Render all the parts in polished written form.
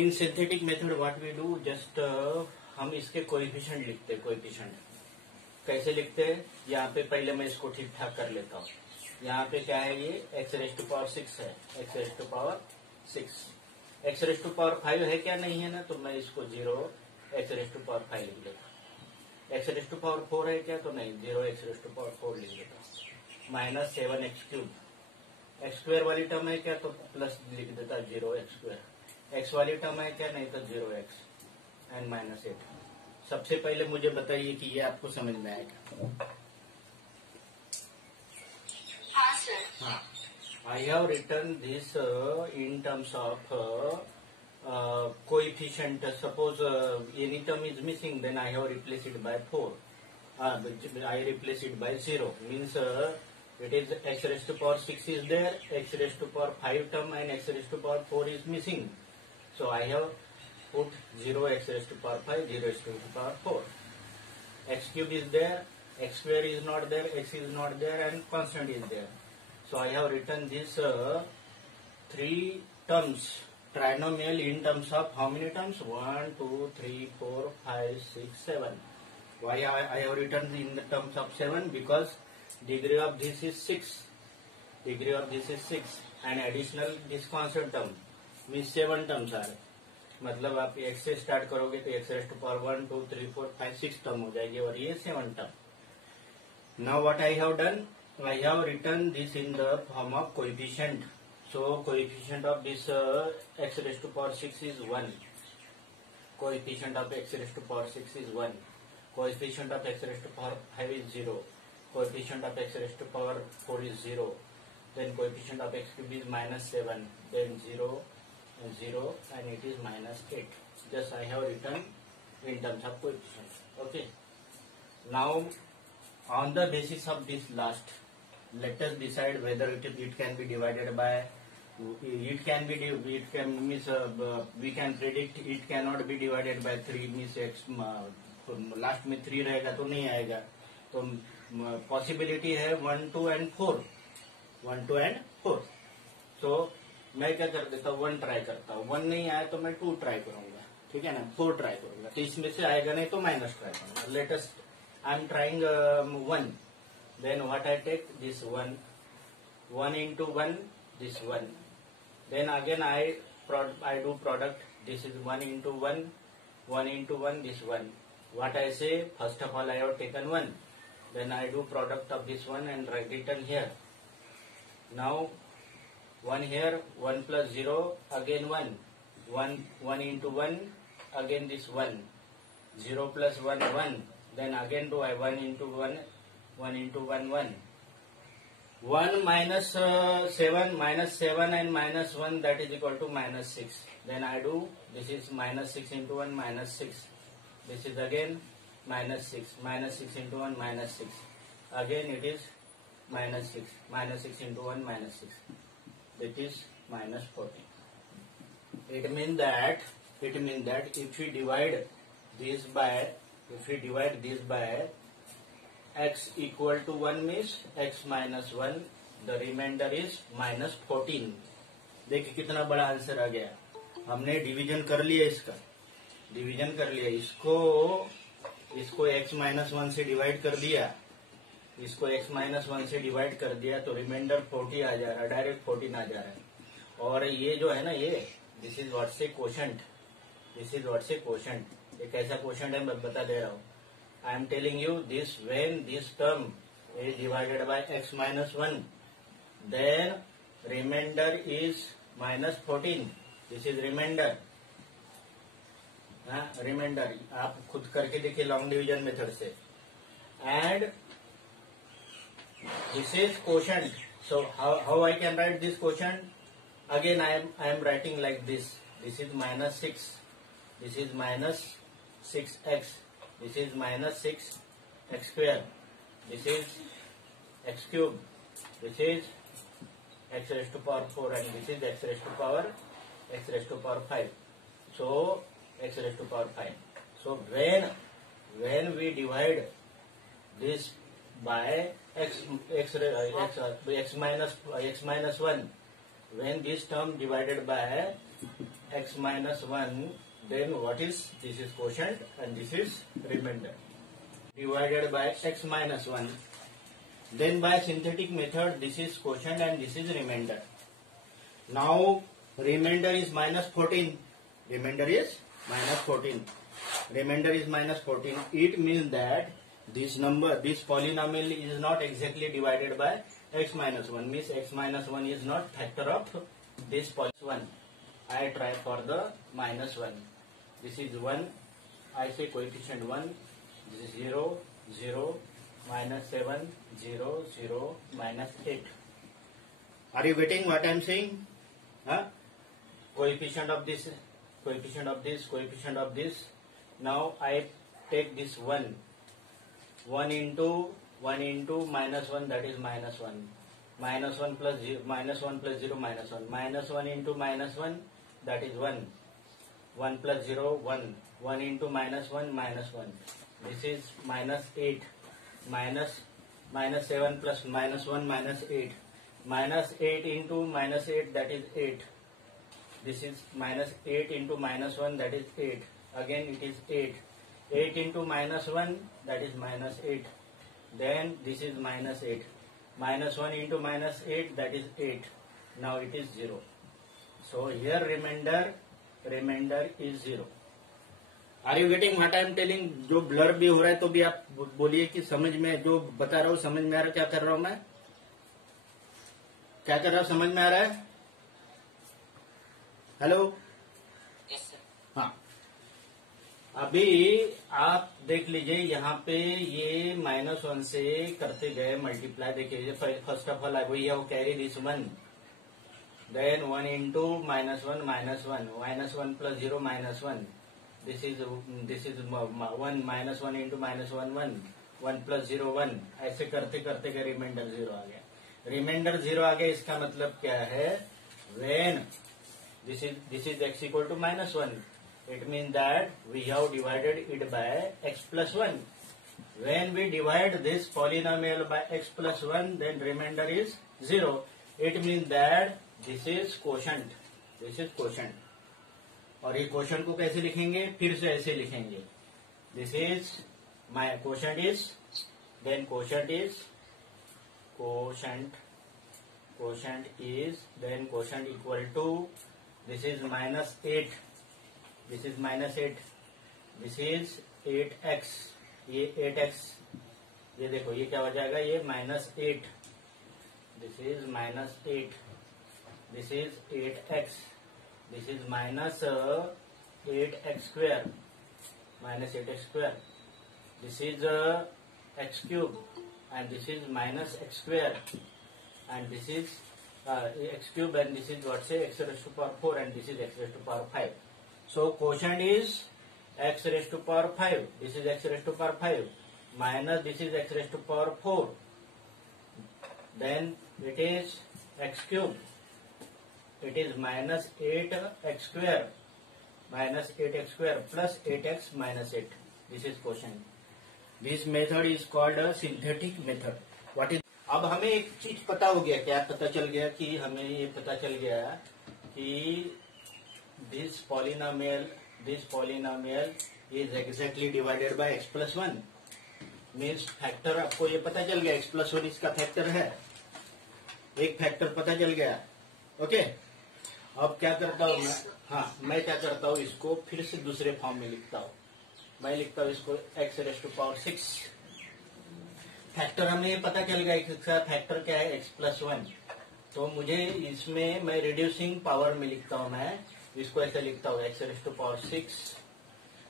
In synthetic method what we do just हम इसके coefficient लिखते हैं। कोएफिशिएंट कैसे लिखते हैं? यहाँ पे पहले मैं इसको ठीक ठाक कर लेता हूँ। यहाँ पे क्या है? ये x⁻6 है, x⁻6। x⁻5 है क्या? नहीं है ना, तो मैं इसको 0 x⁻5 लिख लेता हूँ। x⁻4 है क्या? तो नहीं, 0 x⁻4 लिख लेता हूँ। -7x³ x² वाली टर्म है क्या? तो प्लस लिख देता 0x²। x वाली टर्म है क्या? नहीं तो 0x एंड -8। सबसे पहले मुझे बताइए कि ये आपको समझ में आएगा? हाँ सर। हाँ, I have return this in terms of coefficient. Suppose any term is missing, then I have replaced it by 4. I replace it by 0. Means it is x⁻6 is there, x⁻5 term and x⁻4 is missing. So I have put 0 x⁻5, 0 x⁻4. x³ is there, x² is not there, x is not there, and constant is there. So I have written these three terms, trinomial in terms of how many terms? 1, 2, 3, 4, 5, 6, 7. Why I have written in the terms of 7? Because degree of this is 6. Degree of this is 6 and additional this constant term means 7 terms are. मतलब आप x से start करोगे तो x⁻1, 2, 3, 4, 5, 6 term हो जाएगी और ये 7 term. Now what I have done? I have written this in the form of coefficient. So coefficient of this x⁻6 is 1. Coefficient of x⁻6 is 1. Coefficient of x⁻5 is 0. Coefficient of x⁻4 is 0. Then coefficient of x³ is -7. Then 0 and 0 and it is -8. Just I have written in terms of coefficient. Okay. Now on the basis of this last, let us decide whether it can be divided by. It can be. It can means we can predict it cannot be divided by 3 means x. Last में 3 रहेगा तो नहीं आएगा. तो possibility है 1, 2 and 4. 1, 2 and 4. तो मैं क्या कर देता हूँ? 1 ट्राई करता हूँ. 1 नहीं आया तो मैं 2 ट्राई करूंगा. ठीक है ना? 4 ट्राई करूंगा. तो इसमें से आएगा नहीं तो माइनस ट्राई करूंगा. Latest I am trying 1. Then what I take? This 1. 1 into 1, this 1. Then again I do product. This is 1 into 1. 1 into 1, this 1. What I say? First of all I have taken 1. Then I do product of this 1 and write it here. Now 1 here, 1 plus 0, again 1. 1 into 1, again this 1. 0 plus 1, 1. Then again do I 1 into 1. 1 into 1, 1. 1 minus 7, minus 7 and minus 1, that is equal to -6. Then I do, this is -6 into 1, -6. This is again -6. -6 into 1, -6. Again it is -6. -6 into 1, -6. That is -14. It means that if we divide this by x equal to 1 means x minus 1, the remainder is -14. देखिए कितना बड़ा answer आ गया. हमने division कर लिया, इसको x -1 से divide कर दिया. इसको x -1 से डिवाइड कर दिया तो रिमाइंडर 40 आ जा रहा है. डायरेक्ट 14 आ जा रहा है. और ये जो है ना, ये this is what's A quotient. ये कैसा क्वोशंट है मैं बता दे रहा हूँ. I am telling you this, when this term is divided by x -1, then remainder is -14. This is remainder. Reminder आप खुद करके देखिए लॉन्ग डिवीजन मेथड से. And this is quotient. So how I can write this quotient? Again I am writing like this. This is -6. This is -6x. This is -6x². This is x³. This is x⁻4 and this is x⁻5. So x⁻5. So when we divide this by x minus 1, when this term divided by x minus 1, then what is, this is quotient and this is remainder. Divided by x minus 1. Then by synthetic method, this is quotient and this is remainder. Now remainder is minus 14. Remainder is minus 14. Remainder is minus 14. It means that this number, this polynomial is not exactly divided by x minus 1. Means x minus 1 is not factor of this polynomial 1. I try for the minus 1. This is 1. I say coefficient 1. This is 0, 0, minus 7, 0, 0, minus 8. Are you getting what I am saying? Huh? Coefficient of this, coefficient of this, coefficient of this. Now I take this 1. 1 into minus 1, that is minus 1. Minus 1 plus 0, minus 1 plus 0, minus 1. Minus 1 into minus 1, that is 1. 1 plus 0, 1. 1 into minus 1, minus 1. This is minus 8. Minus 7 plus minus 1, minus 8. Minus 8 into minus 8, that is 8. This is minus 8 into minus 1, that is 8. Again it is 8. 8 into minus 1, that is minus 8. Then this is minus 8. Minus 1 into minus 8, that is 8. Now it is 0. So here remainder is 0. Are you getting what I am telling? जो blur भी हो रहा है तो भी आप बोलिए कि समझ में, जो बता रहा हूँ समझ में आ रहा है? क्या कर रहा हूँ मैं, क्या कर रहा हूँ, समझ में आ रहा है? हेलो? Yes sir. हाँ, अभी आप देख लीजिए यहाँ पे ये -1 से करते गए मल्टीप्लाई. देखिए first of all we have carry this 1, then 1 into -1 minus 1 plus 0 minus 1. This is 1 minus 1 into minus 1 1 plus 0 1. ऐसे करते करते के रिमाइंडर 0 आ गया. रिमाइंडर 0 आ गया, इसका मतलब क्या है? When this is x equal to -1, it means that we have divided it by x plus 1. When we divide this polynomial by x plus 1, then remainder is 0. It means that this is quotient. This is quotient. और ये question को कैसे लिखेंगे? फिर से ऐसे लिखेंगे. This is my question is, then question is, then question equal to, this is -8, this is -8, this is 8x, ये 8x, ये देखो ये क्या हो जाएगा, ये -8, this is -8, this is 8x, this is minus 8x square, minus 8x square. This is x cube, and this is minus x square, and this is x cube, and this is what say x raised to power 4, and this is x raised to power 5. So quotient is x raised to power 5. This is x raised to power 5 minus this is x raised to power 4. Then it is x cube. It is minus 8x square, minus 8x square plus 8x minus 8. This is quotient. This method is called a synthetic method. What is? अब हमें एक चीज पता हो गया. क्या पता चल गया? कि हमें ये पता चल गया कि this polynomial is exactly divided by x plus 1. Means factor आपको ये पता चल गया, x plus 1 इसका फैक्टर है. एक फैक्टर पता चल गया. ओके अब क्या करता हूँ मैं? हाँ, मैं क्या करता हूँ, इसको फिर से दूसरे फॉर्म में लिखता हूँ. मैं लिखता हूँ इसको x raised to power 6. Factor हमें ये पता चल गया, इसका फैक्टर क्या है, x plus 1. तो मुझे इसमें मैं रिड्यूसिंग पावर में लिखता हूँ. मैं इसको ऐसे लिखता हूँ x raised to power 6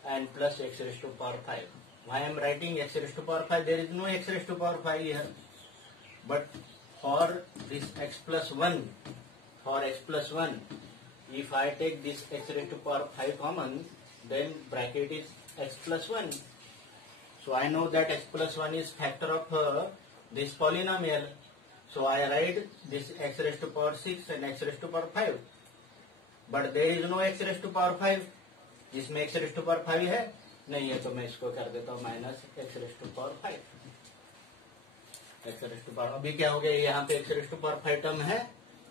and plus x raised to power 5. Why I am writing x raised to power 5? There is no x raised to power 5 here. But for this x plus 1, if I take this x raised to power 5 common, then bracket is x plus 1. So I know that x plus 1 is factor of this polynomial. So I write this x raised to power 6 and x raised to power 5. But there is no x raised to power 5. इसमें x raised to power 5 है? नहीं है, तो मैं इसको कर देता हूँ minus x raised to power 5. x raised to power, अभी क्या हो गया, यहाँ पे x raised to power 5 term है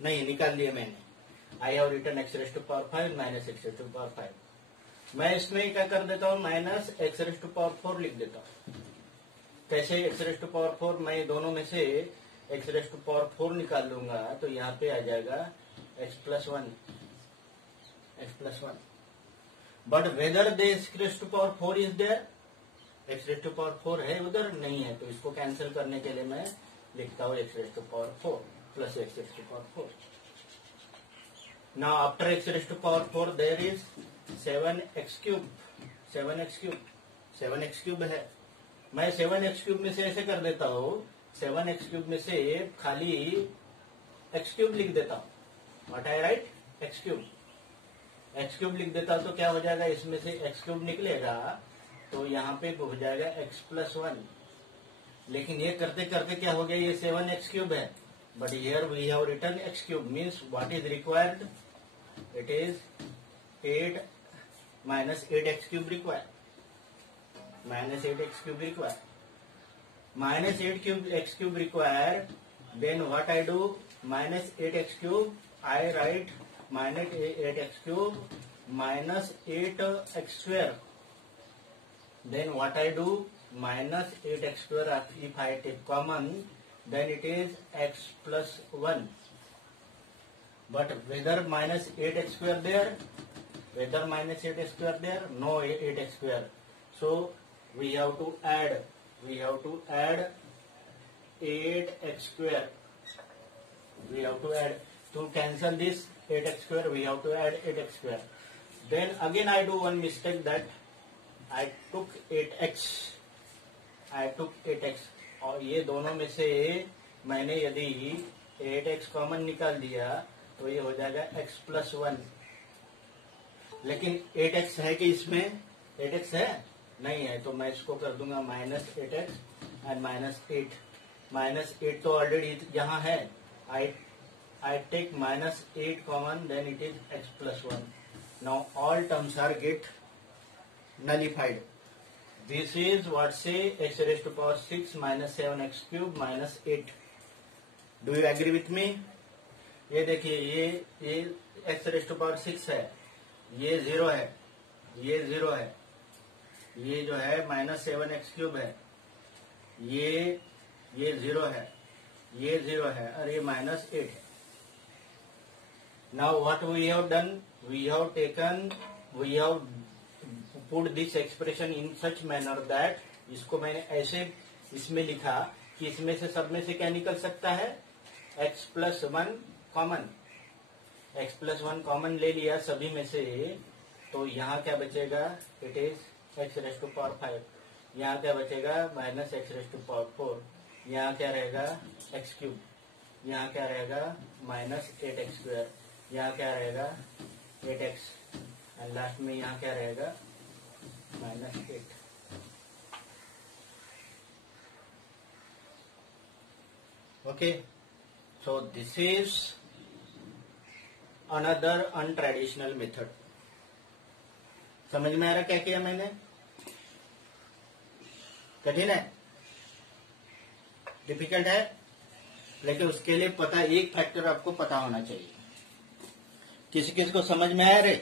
नहीं, निकाल दिया मैंने. I have written x raise to power 5 minus x raise to power 5। मैं इसमें क्या कर देता हूँ, minus x raise to power 4 लिख देता हूँ। कैसे एक्स रेस टू पावर 4, मैं दोनों में से एक्स रेस टू पावर 4 निकाल लूंगा तो यहाँ पे आ जाएगा x plus 1। But whether the x raise to power 4 is there, x raise to power 4 है उधर, नहीं है, तो इसको कैंसिल करने के लिए मैं लिखता हूँ x raise to power 4 plus x raise to power 4। Now after x raise to power 4 there is 7x cube. 7x cube है, मैं 7x क्यूब में से ऐसे कर देता हूँ, 7x क्यूब में से खाली x क्यूब लिख देता हूँ। What I right, x cube लिख देता हूँ तो क्या हो जाएगा, इसमें से x क्यूब निकलेगा तो यहाँ पे हो जाएगा x प्लस 1। लेकिन ये करते करते क्या हो गया, ये 7x क्यूब है, but here we have written x cube, means what is required, it is 8 minus 8x cube required, minus 8x cube required, minus 8x cube required. Then what I do, minus 8x cube, I write minus 8x cube minus 8x square. Then what I do, minus 8x square, if I take common, then it is x plus 1. But whether minus 8x square there, whether minus 8x square there, no 8x square. So we have to add 8x square. We have to add, to cancel this 8x square, we have to add 8x square. Then again I do one mistake, that I took 8x, और ये दोनों में से मैंने यदि 8x common निकाल दिया तो ये हो जाएगा x प्लस 1। लेकिन 8x है कि इसमें 8x है, नहीं है, तो मैं इसको कर दूंगा माइनस 8x एंड माइनस 8 तो ऑलरेडी यहाँ है, I take minus 8 common, then it is x plus 1। Now all terms are get nullified. This is what say x raise to power 6 minus 7x cube minus 8। Do you agree with me? ये देखिए, ये x raise to power 6 है, ये 0 है, ये जो है minus 7x cube है, ये 0 है, ये 0 है, और ये माइनस 8 है। Now what we have done, we have put this expression in such manner that, इसको मैंने ऐसे इसमें लिखा कि इसमें से सब में से क्या निकल सकता है, x plus 1 common, x plus 1 common ले लिया सभी में से, तो यहाँ क्या बचेगा, it is x raise to power 5। यहाँ क्या बचेगा, minus x raise to power 4। यहाँ क्या रहेगा, एक्स क्यूब। यहाँ क्या रहेगा, माइनस 8x स्क्वायर। यहाँ क्या रहेगा, 8x, एंड लास्ट में यहाँ क्या रहेगा, minus 8। Okay, so this is another untraditional method. समझ में आ रहा क्या किया मैंने? कठिन है, डिफिकल्ट है, लेकिन उसके लिए पता, एक फैक्टर आपको पता होना चाहिए। किसी किसी को समझ में आया रे?